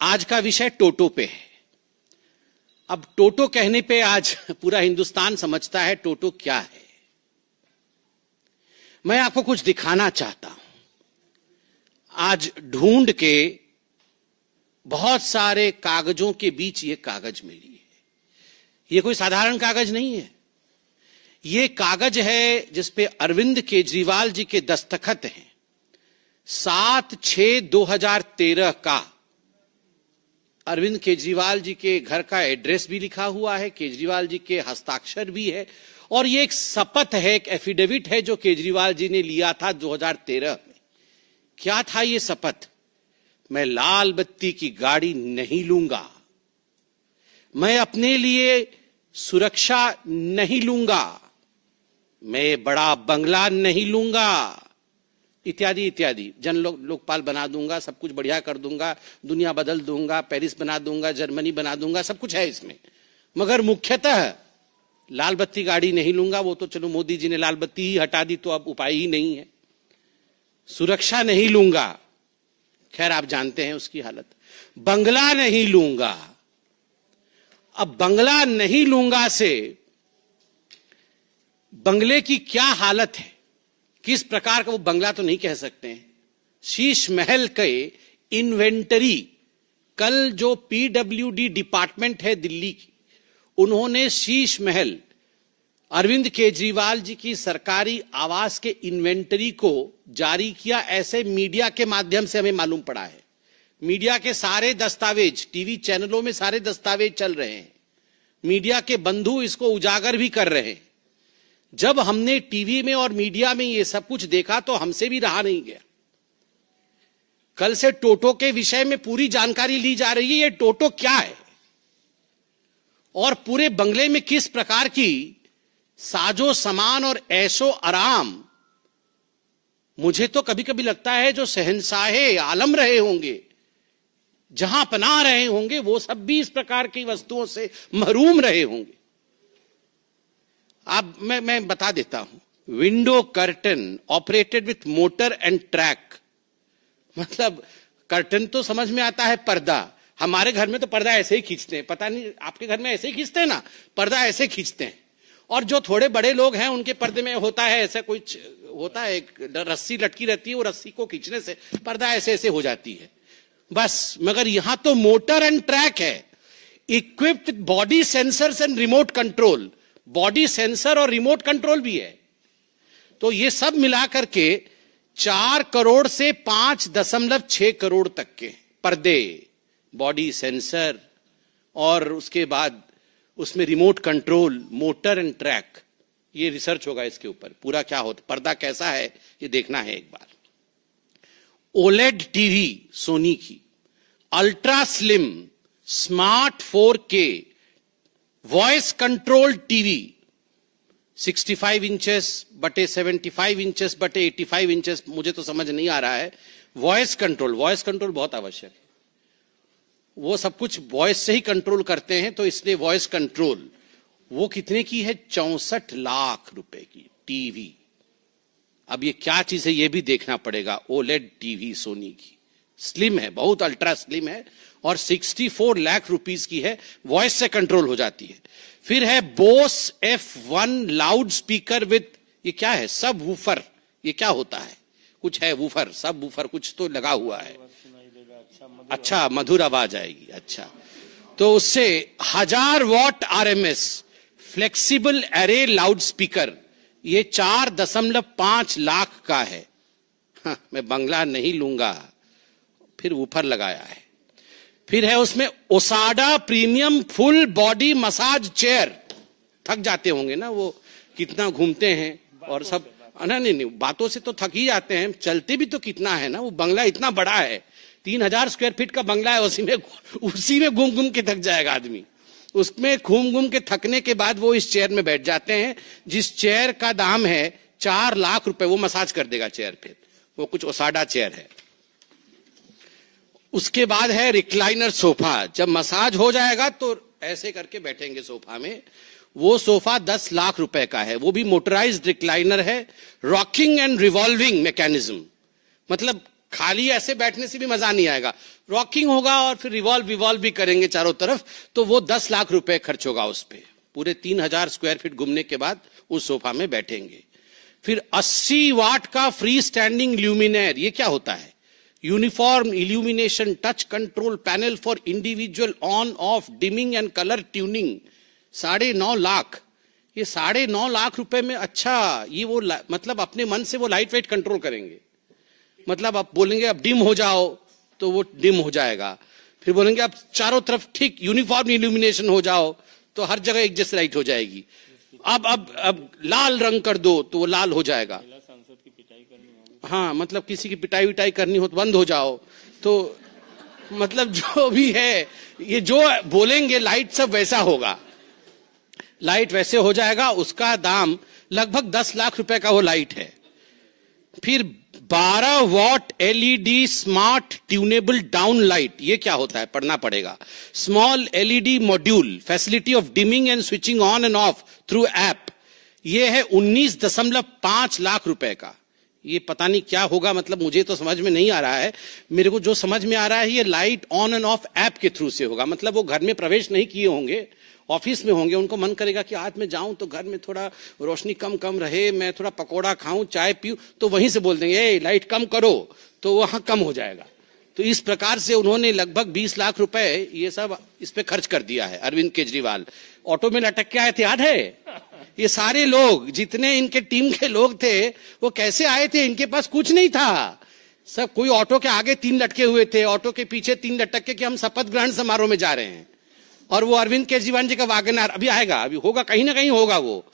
आज का विषय टोटो पे है। अब टोटो कहने पे आज पूरा हिंदुस्तान समझता है टोटो क्या है। मैं आपको कुछ दिखाना चाहता हूं। आज ढूंढ के बहुत सारे कागजों के बीच ये कागज मिली है। ये कोई साधारण कागज नहीं है। ये कागज है जिसपे अरविंद केजरीवाल जी के दस्तखत हैं। 7/6/2013 का अरविंद केजरीवाल जी के घर का एड्रेस भी लिखा हुआ है, केजरीवाल जी के हस्ताक्षर भी है, और ये एक शपथ है, एक एफिडेविट है जो केजरीवाल जी ने लिया था 2013 में। क्या था ये शपथ? मैं लाल बत्ती की गाड़ी नहीं लूंगा, मैं अपने लिए सुरक्षा नहीं लूंगा, मैं बड़ा बंगला नहीं लूंगा, इत्यादि इत्यादि। लोकपाल बना दूंगा, सब कुछ बढ़िया कर दूंगा, दुनिया बदल दूंगा, पेरिस बना दूंगा, जर्मनी बना दूंगा, सब कुछ है इसमें। मगर मुख्यतः लाल बत्ती गाड़ी नहीं लूंगा। वो तो चलो मोदी जी ने लाल बत्ती ही हटा दी तो अब उपाय ही नहीं है। सुरक्षा नहीं लूंगा, खैर आप जानते हैं उसकी हालत। बंगला नहीं लूंगा। अब बंगला नहीं लूंगा से बंगले की क्या हालत है, किस प्रकार का वो बंगला तो नहीं कह सकते हैं। शीश महल के इन्वेंटरी, कल जो पीडब्ल्यूडी डिपार्टमेंट है दिल्ली की, उन्होंने शीश महल अरविंद केजरीवाल जी की सरकारी आवास के इन्वेंटरी को जारी किया। ऐसे मीडिया के माध्यम से हमें मालूम पड़ा है। मीडिया के सारे दस्तावेज, टीवी चैनलों में सारे दस्तावेज चल रहे हैं। मीडिया के बंधु इसको उजागर भी कर रहे हैं। जब हमने टीवी में और मीडिया में ये सब कुछ देखा तो हमसे भी रहा नहीं गया। कल से टोटो के विषय में पूरी जानकारी ली जा रही है। ये टोटो क्या है और पूरे बंगले में किस प्रकार की साजो सामान और ऐशो आराम। मुझे तो कभी कभी लगता है जो शहंशाहे आलम रहे होंगे, जहां पनाह रहे होंगे, वो सब भी इस प्रकार की वस्तुओं से महरूम रहे होंगे। अब मैं बता देता हूं। Window curtain operated with motor and track. मतलब कर्टन तो समझ में आता है, पर्दा। हमारे घर में तो पर्दा ऐसे ही खींचते हैं, पता नहीं आपके घर में ऐसे ही खींचते हैं ना, पर्दा ऐसे खींचते हैं। और जो थोड़े बड़े लोग हैं उनके पर्दे में होता है ऐसा कुछ होता है, एक रस्सी लटकी रहती है, वो रस्सी को खींचने से पर्दा ऐसे ऐसे हो जाती है बस। मगर यहां तो मोटर एंड ट्रैक है, equipped body sensors and remote control. Body sensor और रिमोट कंट्रोल भी है। तो ये सब मिलाकर के 4 करोड़ से 5.6 करोड़ तक के पर्दे, बॉडी सेंसर और उसके बाद उसमें remote control, motor and track. ये रिसर्च होगा इसके ऊपर पूरा क्या होता, पर्दा कैसा है ये देखना है एक बार। ओलेड टीवी सोनी की, ultra slim smart 4K voice control TV 65 inches बटे 75 इंचेस बटे 85 इंचेस। मुझे तो समझ नहीं आ रहा है। वॉइस कंट्रोल बहुत आवश्यक है। वो सब कुछ वॉइस से ही कंट्रोल करते हैं, तो इसलिए वॉइस कंट्रोल। वो कितने की है? 64 लाख रुपए की टीवी। अब ये क्या चीज है ये भी देखना पड़ेगा। ओलेड टीवी सोनी की, स्लिम है, बहुत अल्ट्रा स्लिम है और 64 लाख रुपीस की है, वॉइस से कंट्रोल हो जाती है। फिर है Bose F1 loud speaker with, ये क्या है? सब वूफर। ये क्या होता है? कुछ है वूफर, सब वूफर कुछ तो लगा हुआ है। अच्छा, मधुर आवाज आएगी। अच्छा, तो उससे 1000 what RMS flexible array loud speaker, ये 4.5 लाख का है। हाँ, मैं बंगला नहीं लूंगा। फिर वूफर लगाया है। फिर है उसमें Osaki premium full body massage chair. थक जाते होंगे ना वो, कितना घूमते हैं और सब। नहीं, बातों से तो थक ही जाते हैं, चलते भी तो कितना है ना। वो बंगला इतना बड़ा है, 3000 स्क्वायर फीट का बंगला है। उसी में घूम घूम के थक जाएगा आदमी। उसमें घूम घूम के थकने के बाद वो इस चेयर में बैठ जाते हैं, जिस चेयर का दाम है 4 लाख रुपए। वो मसाज कर देगा चेयर पे। वो कुछ ओसाडा चेयर है। उसके बाद है रिक्लाइनर सोफा। जब मसाज हो जाएगा तो ऐसे करके बैठेंगे सोफा में। वो सोफा 10 लाख रुपए का है। वो भी मोटराइज्ड रिक्लाइनर है, रॉकिंग एंड रिवॉल्विंग मैकेनिज्म। मतलब खाली ऐसे बैठने से भी मजा नहीं आएगा, रॉकिंग होगा और फिर रिवॉल्व भी करेंगे चारों तरफ, तो वो 10 लाख रुपए खर्च होगा उस पे। पूरे 3000 स्क्वायर फीट घूमने के बाद उस सोफा में बैठेंगे। फिर 80 वाट का फ्री स्टैंडिंग ल्यूमिनेयर, ये क्या होता है? Uniform illumination touch control panel for individual on off dimming and colour tuning, 9.5 lakh. ये 9.5 लाख रुपए में, अच्छा ये वो मतलब अपने मन से वो लाइट वेट कंट्रोल करेंगे। मतलब आप बोलेंगे अब डिम हो जाओ तो वो डिम हो जाएगा, फिर बोलेंगे अब चारों तरफ ठीक यूनिफॉर्म इल्यूमिनेशन हो जाओ तो हर जगह एक जैसी लाइट हो जाएगी। अब लाल रंग कर दो तो वो लाल हो जाएगा। हाँ, मतलब किसी की पिटाई विटाई करनी हो तो बंद हो जाओ। तो मतलब जो भी है, ये जो बोलेंगे लाइट सब वैसा होगा, लाइट वैसे हो जाएगा। उसका दाम लगभग 10 लाख रुपए का वो लाइट है। फिर 12 what LED smart tunable down light, ये क्या होता है पढ़ना पड़ेगा। Small LED module, facility of dimming and switching on end of through app, ये है 19.5 लाख रुपए का। ये पता नहीं क्या होगा, मतलब मुझे तो समझ में नहीं आ रहा है। मेरे को जो समझ में आ रहा है, ये light on end of app के थ्रू से होगा। मतलब वो घर में प्रवेश नहीं किए होंगे, ऑफिस में होंगे, उनको मन करेगा कि आज मैं जाऊं तो घर में थोड़ा रोशनी कम रहे, मैं थोड़ा पकोड़ा खाऊं, चाय पीऊं, तो वहीं से बोल देंगे ए लाइट कम करो, तो वहां कम हो जाएगा। तो इस प्रकार से उन्होंने लगभग 20 लाख रुपए ये सब इस पे खर्च कर दिया है। अरविंद केजरीवाल ऑटो में लटक के आए थे, याद है? ये सारे लोग जितने इनके टीम के लोग थे वो कैसे आए थे? इनके पास कुछ नहीं था। सब कोई ऑटो के आगे 3 लटके हुए थे, ऑटो के पीछे 3 लटक के कि हम शपथ ग्रहण समारोह में जा रहे हैं। और वो अरविंद केजरीवाल जी का वैगनआर अभी आएगा, अभी होगा, कहीं ना कहीं होगा। वो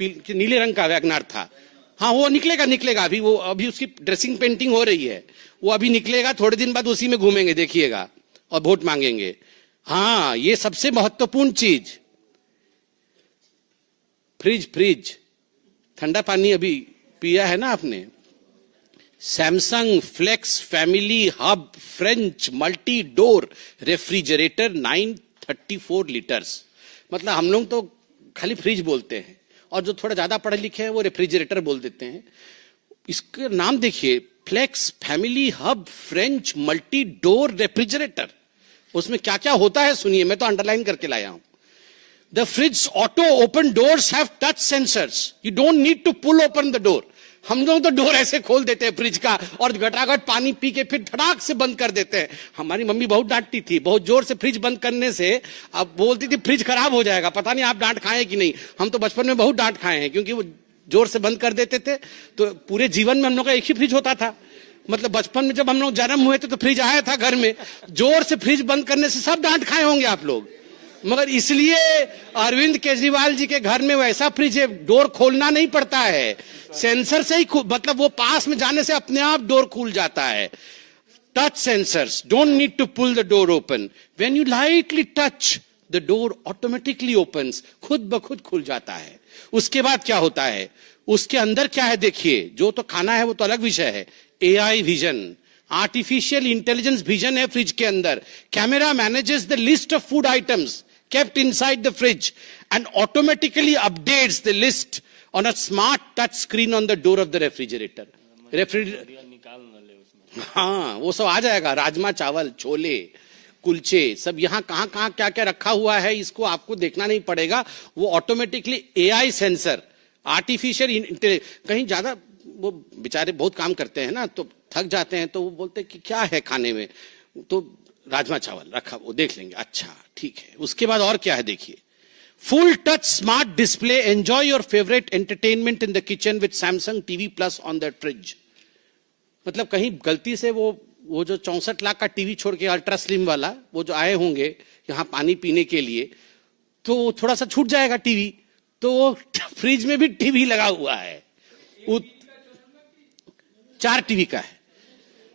नीले रंग का वैगनआर था। हाँ, वो निकलेगा अभी। वो अभी उसकी ड्रेसिंग पेंटिंग हो रही है, वो अभी निकलेगा, थोड़े दिन बाद उसी में घूमेंगे, देखिएगा, और वोट मांगेंगे। हाँ, ये सबसे महत्वपूर्ण चीज, फ्रिज, ठंडा पानी अभी पिया है ना आपने। Samsung Flex Family Hub French multi door refrigerator 934 litres. मतलब हम लोग तो खाली फ्रिज बोलते हैं, और जो थोड़ा ज्यादा पढ़े लिखे हैं वो रेफ्रिजरेटर बोल देते हैं। इसका नाम देखिए, Flex Family Hub French multi door refrigerator. उसमें क्या क्या होता है सुनिए, मैं तो अंडरलाइन करके लाया हूं। The fridge auto open doors have touch sensors. You don't need to pull open the door. हम लोग तो डोर ऐसे खोल देते हैं फ्रिज का, और घटाघट पानी पी के फिर धड़ाक से बंद कर देते हैं। हमारी मम्मी बहुत डांटती थी, बहुत जोर से फ्रिज बंद करने से। अब बोलती थी फ्रिज खराब हो जाएगा। पता नहीं आप डांट खाए कि नहीं, हम तो बचपन में बहुत डांट खाए हैं, क्योंकि वो जोर से बंद कर देते थे। तो पूरे जीवन में हम लोग का एक ही फ्रिज होता था। मतलब बचपन में जब हम लोग जन्म हुए थे तो फ्रिज आया था घर में, जोर से फ्रिज बंद करने से सब डांट खाए होंगे आप लोग। मगर इसलिए अरविंद केजरीवाल जी के घर में वैसा फ्रिज है, डोर खोलना नहीं पड़ता है, सेंसर से ही मतलब वो पास में जाने से अपने आप डोर खुल जाता है। Touch sensors, don't need to pull the door open, when you lightly touch the door automatically opens, खुद ब खुद खुल जाता है। उसके बाद क्या होता है, उसके अंदर क्या है देखिए। जो तो खाना है वो तो अलग विषय है। AI vision, artificial intelligence vision है फ्रिज के अंदर। Camera manages the list of food items kept inside the fridge and automatically updates the list on a smart touch screen on the door of the refrigerator. हाँ, वो सब आ जाएगा, राजमा चावल, छोले, कुलचे, सब यहाँ कहाँ क्या क्या रखा हुआ है, इसको आपको देखना नहीं पड़ेगा। वो automatically AI sensor, artificial intelligence. कहीं ज्यादा वो बेचारे बहुत काम करते हैं ना, तो थक जाते हैं, तो वो बोलते हैं कि क्या है खाने में, तो राजमा चावल रखा, वो देख लेंगे, अच्छा ठीक है। उसके बाद और क्या है देखिए, full touch smart display, enjoy your favourite entertainment in the kitchen with Samsung TV plus on the fridge. मतलब कहीं गलती से वो जो 64 लाख का टीवी छोड़ के अल्ट्रा स्लिम वाला, वो जो आए होंगे यहाँ पानी पीने के लिए, तो थोड़ा सा छूट जाएगा टीवी, तो फ्रिज में भी टीवी लगा हुआ है, 4 टीवी का है।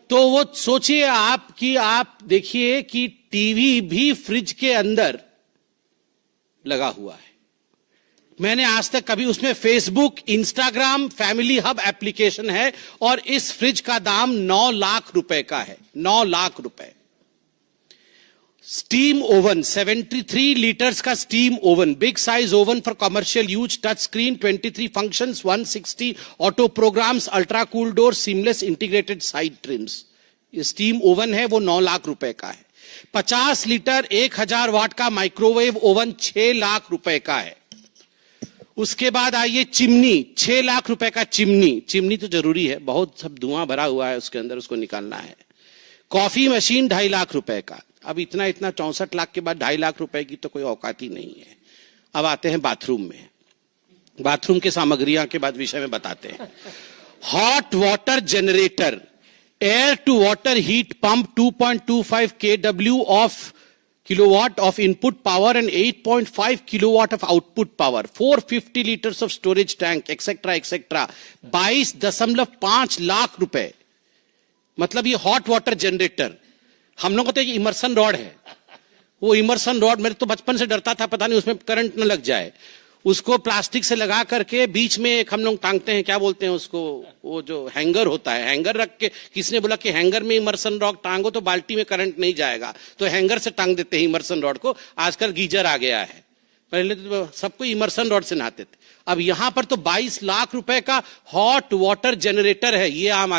तो वो सोचिए आप कि आप देखिए कि टीवी भी फ्रिज के अंदर लगा हुआ है। मैंने आज तक कभी उसमें Facebook, Instagram, family hub application है, और इस फ्रिज का दाम 9 लाख रुपए का है, 9 लाख रुपए। स्टीम ओवन 73 लीटर्स का steam oven, big size oven for commercial use, touch screen, 23 functions, 160 auto programmes, ultra cool door, seamless integrated side trims. ये स्टीम ओवन है वो 9 लाख रुपए का है। 50 लीटर 1000 वाट का माइक्रोवेव ओवन 6 लाख रुपए का है। उसके बाद आइए चिमनी, 6 लाख रुपए का चिमनी। चिमनी तो जरूरी है, बहुत सब धुआं भरा हुआ है उसके अंदर, उसको निकालना है। कॉफी मशीन 2.5 लाख रुपए का। अब इतना 64 लाख के बाद 2.5 लाख रुपए की तो कोई औकात ही नहीं है। अब आते हैं बाथरूम में। बाथरूम की सामग्रियां के बाद विषय में बताते हैं। Hot water generator, air to water heat pump 2.25 kW of kilowatt of input power and 8.5 kilowatt of output power, 450 liters of storage tank, etc. etc. 22.5 lakh रुपए। मतलब ये हॉट वाटर जनरेटर, हम लोग को तो ये इमर्सन रॉड है। वो इमर्सन रॉड मेरे तो बचपन से डरता था, पता नहीं उसमें करंट न लग जाए। उसको प्लास्टिक से लगा करके बीच में एक हम लोग टांगते हैं, क्या बोलते हैं उसको, वो जो हैंगर होता है, हैंगर रख के, किसने बोला कि हैंगर में इमर्सन रॉड टांगो तो बाल्टी में करंट नहीं जाएगा, तो हैंगर से टांग देते हैं इमर्सन रॉड को। आजकल गीजर आ गया है, पहले तो सबको इमर्सन रॉड से नहाते थे। अब यहां पर तो 22 लाख रुपए का हॉट वाटर जनरेटर है। ये आम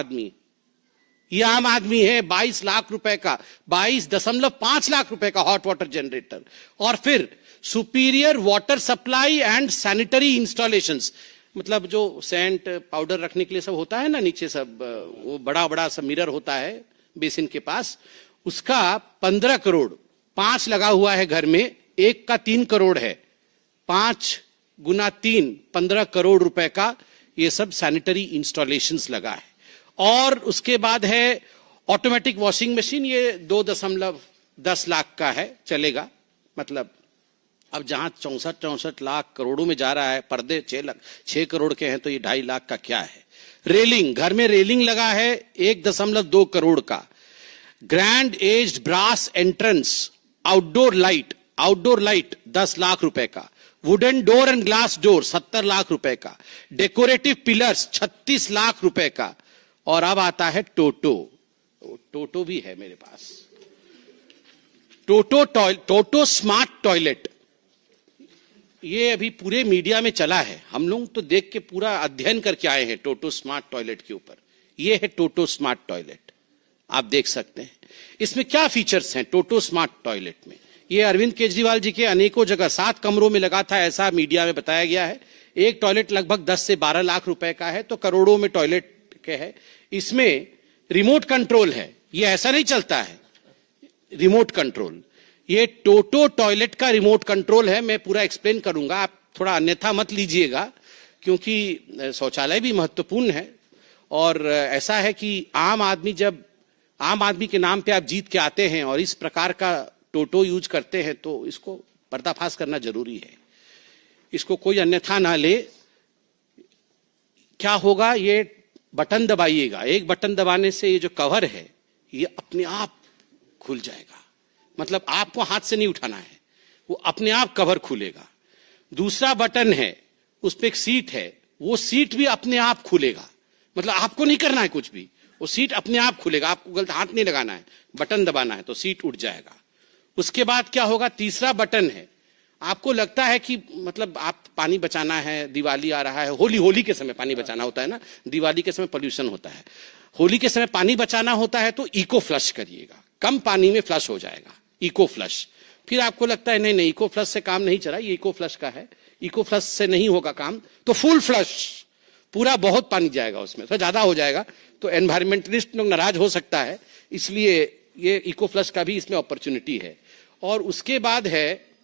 आदमी है, 22 लाख रुपए का, 22.5 लाख रुपए का हॉट वाटर जनरेटर। और फिर superior water supply and sanitary installations, मतलब जो सेंट पाउडर रखने के लिए सब होता है ना नीचे, सब वो बड़ा बड़ा सब मिरर होता है बेसिन के पास, उसका 15 करोड़। 5 लगा हुआ है घर में, एक का 3 करोड़ है, 5 गुना 3 15 करोड़ रुपए का ये सब सैनिटरी इंस्टॉलेशंस लगा है। और उसके बाद है ऑटोमेटिक वॉशिंग मशीन, ये 2.10 लाख का है, चलेगा। मतलब अब जहां 64 लाख करोड़ों में जा रहा है, पर्दे 6 करोड़ के हैं, तो ये 2.5 लाख का क्या है। रेलिंग, घर में रेलिंग लगा है 1.2 करोड़ का। Grand aged brass entrance, outdoor light 10 lakh रुपए का। Wooden door and glass door 70 lakh रुपए का। डेकोरेटिव पिलर्स 36 लाख रुपए का। और अब आता है टोटो भी है मेरे पास, टोटो स्मार्ट टॉयलेट। ये अभी पूरे मीडिया में चला है, हम लोग तो देख के पूरा अध्ययन करके आए हैं टोटो स्मार्ट टॉयलेट के ऊपर। ये है टोटो स्मार्ट टॉयलेट, आप देख सकते हैं। इसमें क्या फीचर्स हैं टोटो स्मार्ट टॉयलेट में। ये अरविंद केजरीवाल जी के अनेकों जगह 7 कमरों में लगा था, ऐसा मीडिया में बताया गया है। एक टॉयलेट लगभग 10 से 12 लाख रुपए का है, तो करोड़ों में टॉयलेट के है। इसमें रिमोट कंट्रोल है, ये ऐसा नहीं चलता है, रिमोट कंट्रोल। ये टोटो टॉयलेट का रिमोट कंट्रोल है। मैं पूरा एक्सप्लेन करूंगा, आप थोड़ा अन्यथा मत लीजिएगा, क्योंकि शौचालय भी महत्वपूर्ण है। और ऐसा है कि आम आदमी के नाम पे आप जीत के आते हैं और इस प्रकार का टोटो यूज करते हैं, तो इसको पर्दाफाश करना जरूरी है। इसको कोई अन्यथा ना ले। क्या होगा, ये बटन दबाइएगा, एक बटन दबाने से ये जो कवर है ये अपने आप खुल जाएगा। मतलब आपको हाथ से नहीं उठाना है, वो अपने आप कवर खुलेगा। दूसरा बटन है, उस पर एक सीट है, वो सीट भी अपने आप खुलेगा। मतलब आपको नहीं करना है कुछ भी, वो सीट अपने आप खुलेगा, आपको गलत हाथ नहीं लगाना है, बटन दबाना है तो सीट उठ जाएगा। उसके बाद क्या होगा, तीसरा बटन है, आपको लगता है कि मतलब आप पानी बचाना है, दिवाली आ रहा है, होली के समय पानी बचाना होता है ना, दिवाली के समय पोल्यूशन होता है, होली के समय पानी बचाना होता है, तो इको फ्लश करिएगा, कम पानी में फ्लश हो जाएगा, इको फ्लश। फिर आपको लगता है नहीं इको फ्लश से काम नहीं चला, ये इको फ्लश का है, इको फ्लश से नहीं होगा काम, तो फुल फ्लश, पूरा बहुत पानी जाएगा उसमें, तो ज्यादा हो जाएगा, तो एनवायरमेंटलिस्ट लोग नाराज हो सकता है, इसलिए ये इको फ्लश का भी इसमें अपॉर्चुनिटी है। और उसके बाद है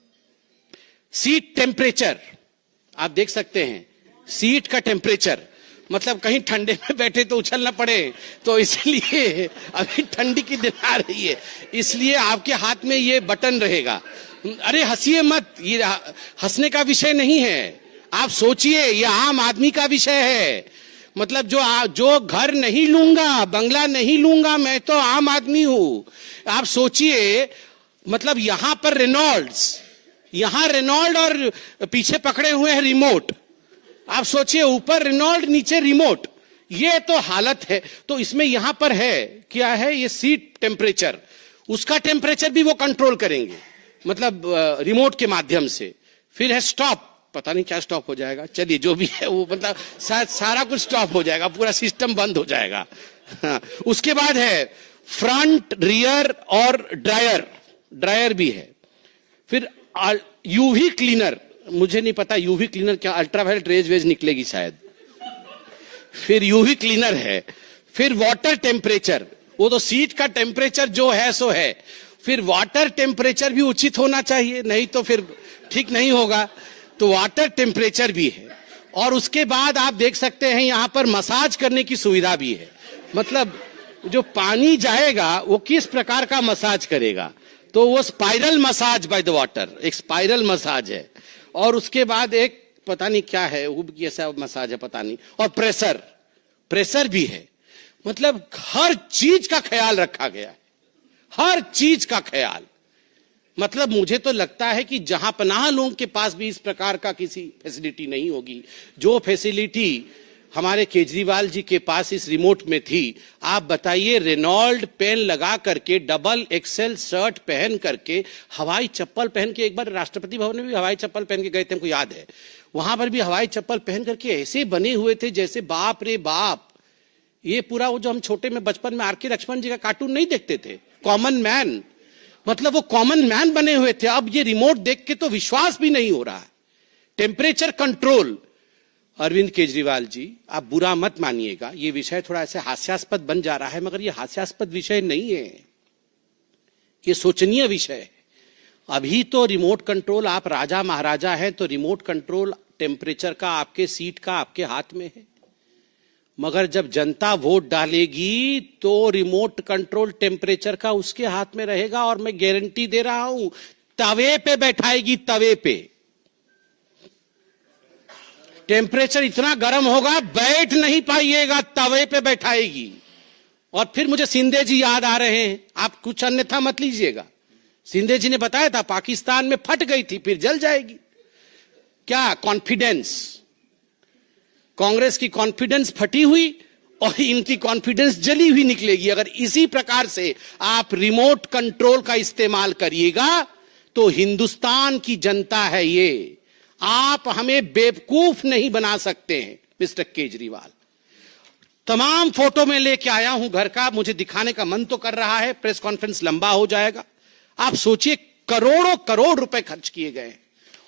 सीट टेम्परेचर, आप देख सकते हैं सीट का टेम्परेचर, मतलब कहीं ठंडे में बैठे तो उछल ना पड़े, तो इसलिए अभी ठंडी की दिन आ रही है, इसलिए आपके हाथ में ये बटन रहेगा। अरे हंसिए मत, ये हंसने का विषय नहीं है, आप सोचिए, ये आम आदमी का विषय है। मतलब जो घर नहीं लूंगा, बंगला नहीं लूंगा, मैं तो आम आदमी हूं। आप सोचिए, मतलब यहां पर रेनॉल्ड और पीछे पकड़े हुए हैं रिमोट, आप सोचिए, ऊपर रेनॉल्ड नीचे रिमोट, ये तो हालत है। तो इसमें यहां पर है क्या है, ये सीट टेम्परेचर, उसका टेम्परेचर भी वो कंट्रोल करेंगे, मतलब रिमोट के माध्यम से। फिर है स्टॉप, पता नहीं क्या स्टॉप हो जाएगा, चलिए जो भी है वो, मतलब सारा कुछ स्टॉप हो जाएगा, पूरा सिस्टम बंद हो जाएगा। हाँ, उसके बाद है फ्रंट, रियर और ड्रायर भी है। फिर यूवी क्लीनर, मुझे नहीं पता यूवी क्लीनर क्या, अल्ट्रावायलेट रेज वेज निकलेगी शायद। फिर यूवी क्लीनर है। फिर वाटर टेम्परेचर, वो तो सीट का टेम्परेचर जो है सो है। फिर वाटर टेम्परेचर भी उचित होना चाहिए, नहीं तो फिर ठीक नहीं होगा, तो वाटर टेम्परेचर भी है। और उसके बाद आप देख सकते हैं यहां पर मसाज करने की सुविधा भी है, मतलब जो पानी जाएगा वो किस प्रकार का मसाज करेगा, तो वो spiral massage by the water, एक स्पाइरल मसाज है। और उसके बाद एक पता नहीं क्या है, वो कैसा मसाज है पता नहीं। और प्रेशर भी है, मतलब हर चीज का ख्याल रखा गया है, हर चीज का ख्याल। मतलब मुझे तो लगता है कि जहां पनाह लोगों के पास भी इस प्रकार का किसी फैसिलिटी नहीं होगी, जो फैसिलिटी हमारे केजरीवाल जी के पास इस रिमोट में थी। आप बताइए, रेनॉल्ड पेन लगा करके, डबल एक्सेल शर्ट पहन करके, हवाई चप्पल पहन के, एक बार राष्ट्रपति भवन में भी हवाई चप्पल पहन के गए थे, हमको याद है, वहां पर भी हवाई चप्पल पहन करके ऐसे बने हुए थे जैसे बाप रे बाप। ये पूरा वो जो हम छोटे में बचपन में आर.के. लक्ष्मण जी का कार्टून नहीं देखते थे, कॉमन मैन, मतलब वो कॉमन मैन बने हुए थे। अब ये रिमोट देख के तो विश्वास भी नहीं हो रहा है। टेम्परेचर कंट्रोल, अरविंद केजरीवाल जी आप बुरा मत मानिएगा, ये विषय थोड़ा ऐसे हास्यास्पद बन जा रहा है, मगर ये हास्यास्पद विषय नहीं है, ये सोचनीय विषय है। अभी तो रिमोट कंट्रोल, आप राजा महाराजा हैं तो रिमोट कंट्रोल टेम्परेचर का आपके सीट का आपके हाथ में है, मगर जब जनता वोट डालेगी तो रिमोट कंट्रोल टेम्परेचर का उसके हाथ में रहेगा। और मैं गारंटी दे रहा हूं, तवे पे बैठाएगी, तवे पे टेम्परेचर इतना गर्म होगा बैठ नहीं पाइएगा, तवे पे बैठाएगी। और फिर मुझे शिंदे जी याद आ रहे हैं, आप कुछ अन्यथा मत लीजिएगा। शिंदे जी ने बताया था पाकिस्तान में फट गई थी, फिर जल जाएगी। क्या कॉन्फिडेंस, कांग्रेस की कॉन्फिडेंस फटी हुई और इनकी कॉन्फिडेंस जली हुई निकलेगी। अगर इसी प्रकार से आप रिमोट कंट्रोल का इस्तेमाल करिएगा तो हिंदुस्तान की जनता है ये, आप हमें बेवकूफ नहीं बना सकते हैं मिस्टर केजरीवाल। तमाम फोटो में लेके आया हूं घर का, मुझे दिखाने का मन तो कर रहा है, प्रेस कॉन्फ्रेंस लंबा हो जाएगा। आप सोचिए, करोड़ों करोड़ रुपए खर्च किए गए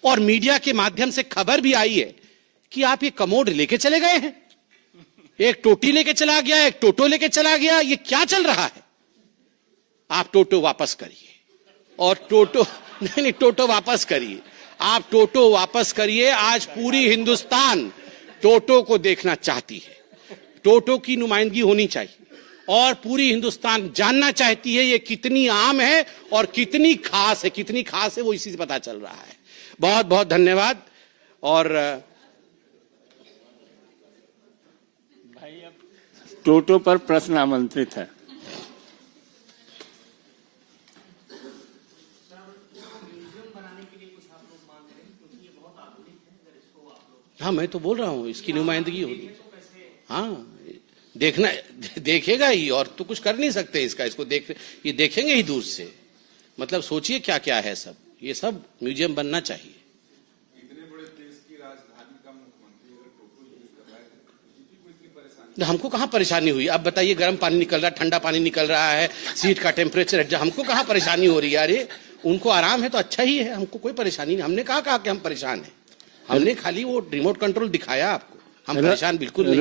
और मीडिया के माध्यम से खबर भी आई है कि आप ये कमोड लेके चले गए हैं, एक टोटी लेके चला गया, एक टोटो लेके चला गया, ये क्या चल रहा है? आप टोटो वापस करिए, और टोटो नहीं, टोटो वापस करिए, आप टोटो वापस करिए। आज पूरी हिंदुस्तान टोटो को देखना चाहती है, टोटो की नुमाइंदगी होनी चाहिए, और पूरी हिंदुस्तान जानना चाहती है ये कितनी आम है और कितनी खास है। कितनी खास है वो इसी से पता चल रहा है। बहुत बहुत धन्यवाद। और टोटो पर प्रश्न आमंत्रित है। हाँ, मैं तो बोल रहा हूँ इसकी नुमाइंदगी होगी। हाँ, देखना, देखेगा ही, और तो कुछ कर नहीं सकते इसका, इसको ये देखेंगे ही दूर से। मतलब सोचिए क्या क्या है सब, ये सब म्यूजियम बनना चाहिए। इतने बड़े देश की राजधानी का मुख्यमंत्री अगर टोटो यूज कर रहा है तो किसी को इतनी परेशानी, हमको कहाँ परेशानी हुई? अब बताइए, गर्म पानी निकल रहा है, ठंडा पानी निकल रहा है, सीट का टेम्परेचर, हमको कहाँ परेशानी हो रही है? अरे उनको आराम है तो अच्छा ही है, हमको कोई परेशानी नहीं। हमने कहा कि हम परेशान हैं, हमने खाली वो रिमोट कंट्रोल दिखाया आपको, हम परेशान बिल्कुल नहीं।